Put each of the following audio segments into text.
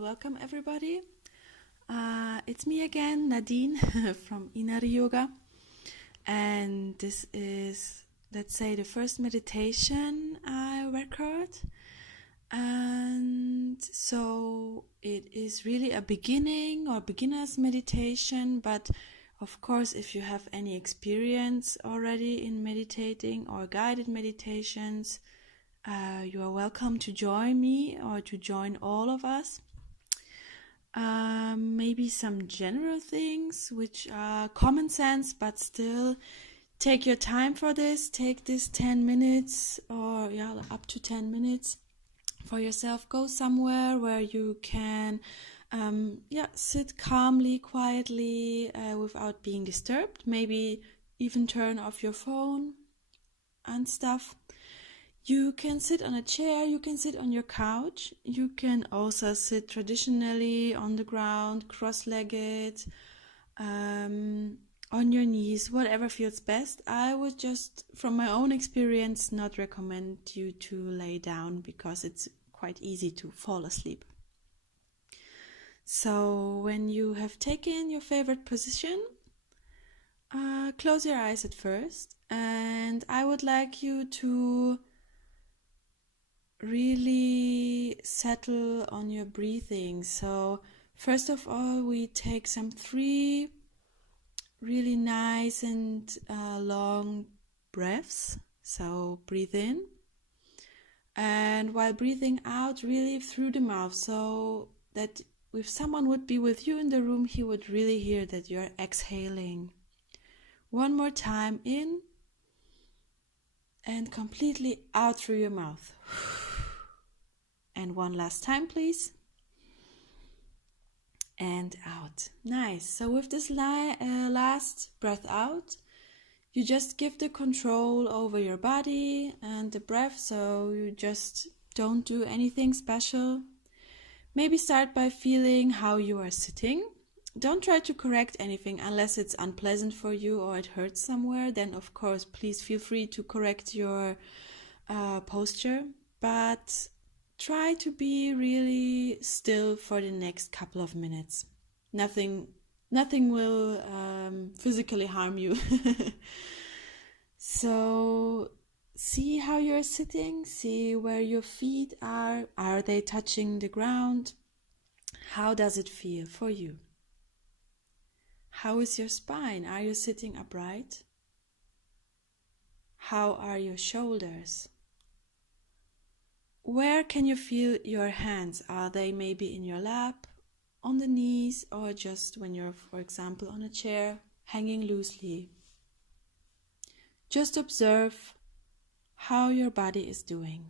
welcome everybody. It's me again, Nadine from Inari Yoga, and this is, let's say, the first meditation I record. And so it is really a beginning or beginner's meditation, but of course, if you have any experience already in meditating or guided meditations, you are welcome to join me or to join all of us. Maybe some general things which are common sense, but still take your time for this. Take this 10 minutes or up to 10 minutes for yourself. Go somewhere where you can sit calmly, quietly, without being disturbed. Maybe even turn off your phone and stuff. You can sit on a chair, you can sit on your couch, you can also sit traditionally on the ground, cross-legged, on your knees, whatever feels best. I would just, from my own experience, not recommend you to lay down because it's quite easy to fall asleep. So when you have taken your favorite position, close your eyes at first, and I would like you to really settle on your breathing. So first of all, we take some 3 really nice and long breaths. So breathe in, and while breathing out, really through the mouth, so that if someone would be with you in the room, he would really hear that you're exhaling. One more time, in and completely out through your mouth. And one last time, please. And out. Nice. So with this last breath out, you just give the control over your body and the breath, so you just don't do anything special. Maybe start by feeling how you are sitting. Don't try to correct anything unless it's unpleasant for you or it hurts somewhere. Then, of course, please feel free to correct your posture. But try to be really still for the next couple of minutes. Nothing will physically harm you. So see how you're sitting. See where your feet are. Are they touching the ground? How does it feel for you? How is your spine? Are you sitting upright? How are your shoulders? Where can you feel your hands? Are they maybe in your lap, on the knees, or just when you're, for example, on a chair, hanging loosely? Just observe how your body is doing.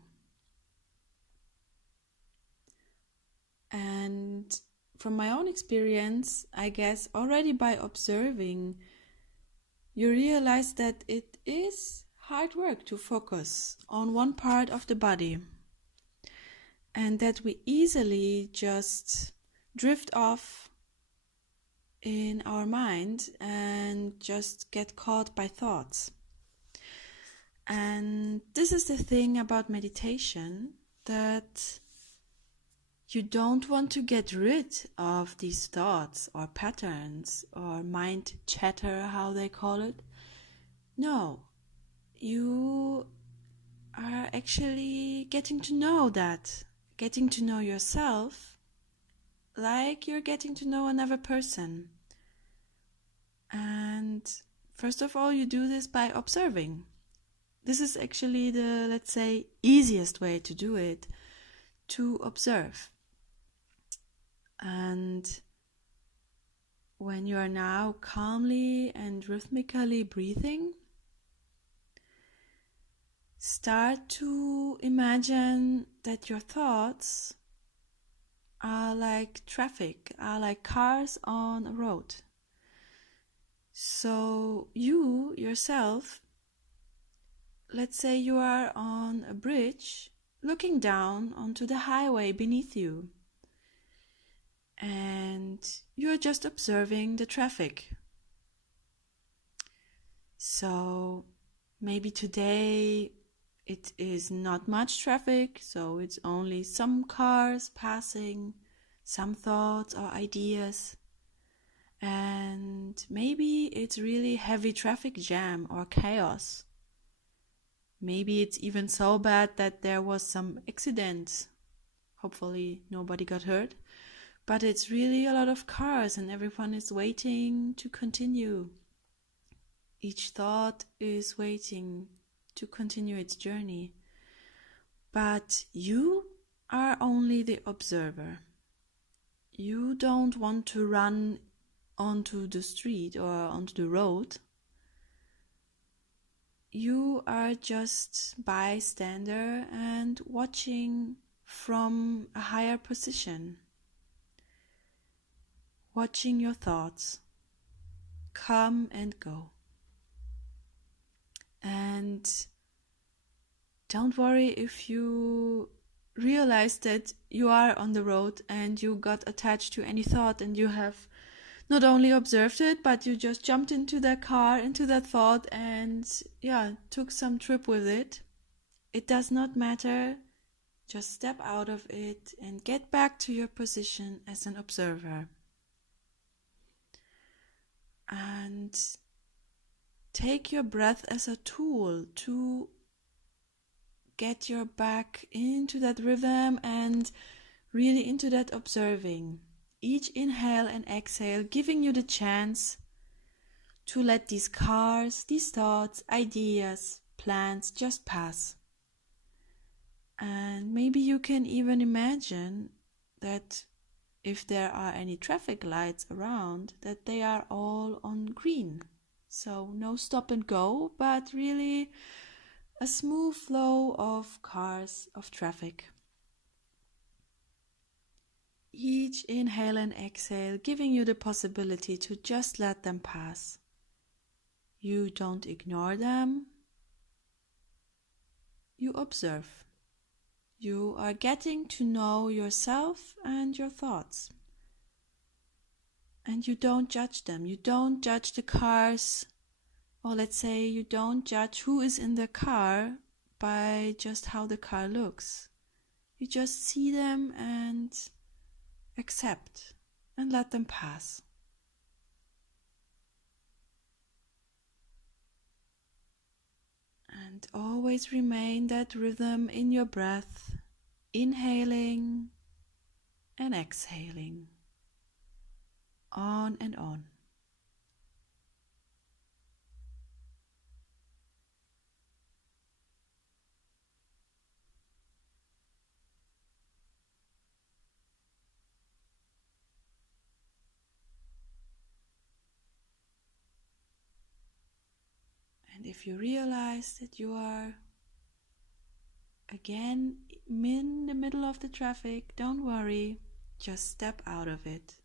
And from my own experience, I guess already by observing, you realize that it is hard work to focus on one part of the body, and that we easily just drift off in our mind and just get caught by thoughts. And this is the thing about meditation, that you don't want to get rid of these thoughts or patterns or mind chatter, how they call it. No, you are actually getting to know that, getting to know yourself like you're getting to know another person. And first of all, you do this by observing. This is actually the, let's say, easiest way to do it, to observe. And when you are now calmly and rhythmically breathing, start to imagine that your thoughts are like traffic, are like cars on a road. So you yourself, let's say you are on a bridge looking down onto the highway beneath you, and you're just observing the traffic. So maybe today it is not much traffic, so it's only some cars passing, some thoughts or ideas. And maybe it's really heavy traffic jam or chaos. Maybe it's even so bad that there was some accident. Hopefully nobody got hurt. But it's really a lot of cars and everyone is waiting to continue. Each thought is waiting to continue its journey. But you are only the observer. You don't want to run onto the street or onto the road. You are just bystander and watching from a higher position. Watching your thoughts come and go. And don't worry if you realize that you are on the road and you got attached to any thought and you have not only observed it, but you just jumped into that car, into that thought and took some trip with it. It does not matter. Just step out of it and get back to your position as an observer. And take your breath as a tool to get your back into that rhythm and really into that observing. Each inhale and exhale giving you the chance to let these cars, these thoughts, ideas, plans just pass. And maybe you can even imagine that if there are any traffic lights around, that they are all on green. So no stop and go, but really a smooth flow of cars, of traffic. Each inhale and exhale giving you the possibility to just let them pass. You don't ignore them. You observe. You are getting to know yourself and your thoughts. And you don't judge them. You don't judge the cars, or let's say you don't judge who is in the car by just how the car looks. You just see them and accept and let them pass. And always remain that rhythm in your breath, inhaling and exhaling, on and on. And if you realize that you are again in the middle of the traffic, don't worry, just step out of it.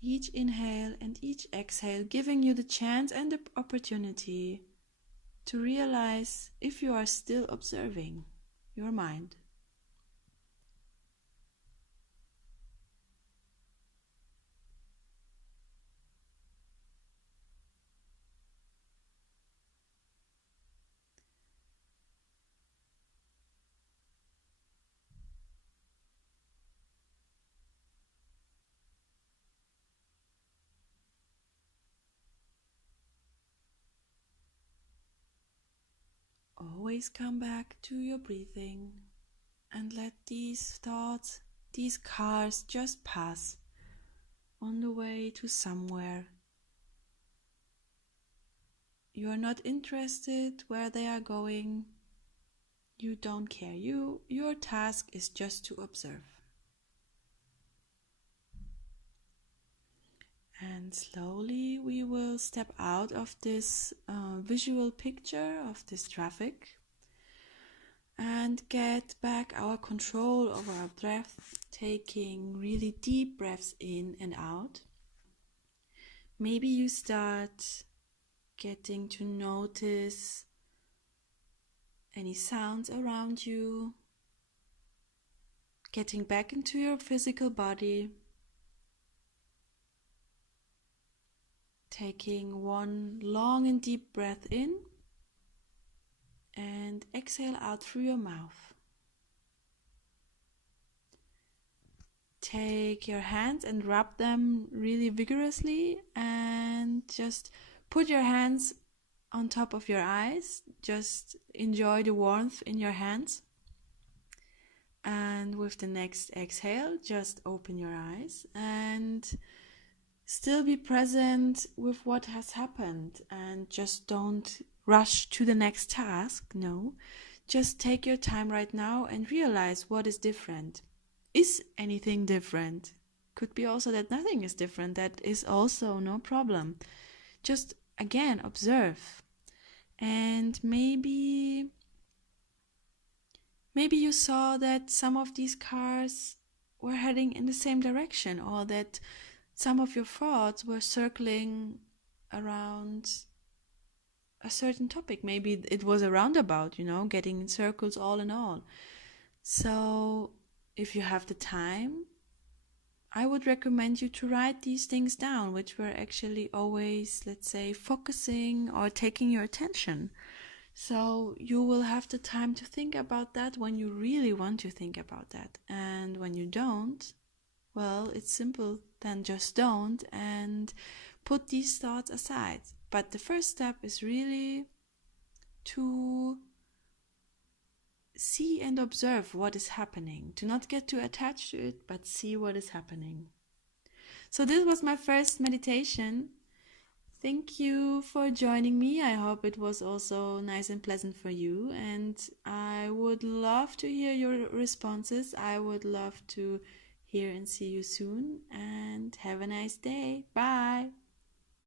Each inhale and each exhale giving you the chance and the opportunity to realize if you are still observing your mind. Always come back to your breathing and let these thoughts, these cars just pass on the way to somewhere. You are not interested where they are going. You don't care. Your task is just to observe. And slowly we will step out of this visual picture of this traffic and get back our control over our breath, taking really deep breaths in and out. Maybe you start getting to notice any sounds around you, getting back into your physical body. Taking one long and deep breath in and exhale out through your mouth. take your hands and rub them really vigorously, and just put your hands on top of your eyes. Just enjoy the warmth in your hands. And with the next exhale, just open your eyes and still be present with what has happened, and just don't rush to the next task. No, just take your time right now and realize what is different. Is anything different? Could be also that nothing is different. That is also no problem. Just again observe. And maybe you saw that some of these cars were heading in the same direction, or that some of your thoughts were circling around a certain topic. Maybe it was a roundabout, getting in circles all in all. So if you have the time, I would recommend you to write these things down, which were actually always, let's say, focusing or taking your attention. So you will have the time to think about that when you really want to think about that. And when you don't, well, it's simple. Then just don't, and put these thoughts aside. But the first step is really to see and observe what is happening. Do not get too attached to it, but see what is happening. So this was my first meditation. Thank you for joining me. I hope it was also nice and pleasant for you. And I would love to hear your responses. I would love to hear and see you soon. And have a nice day. Bye.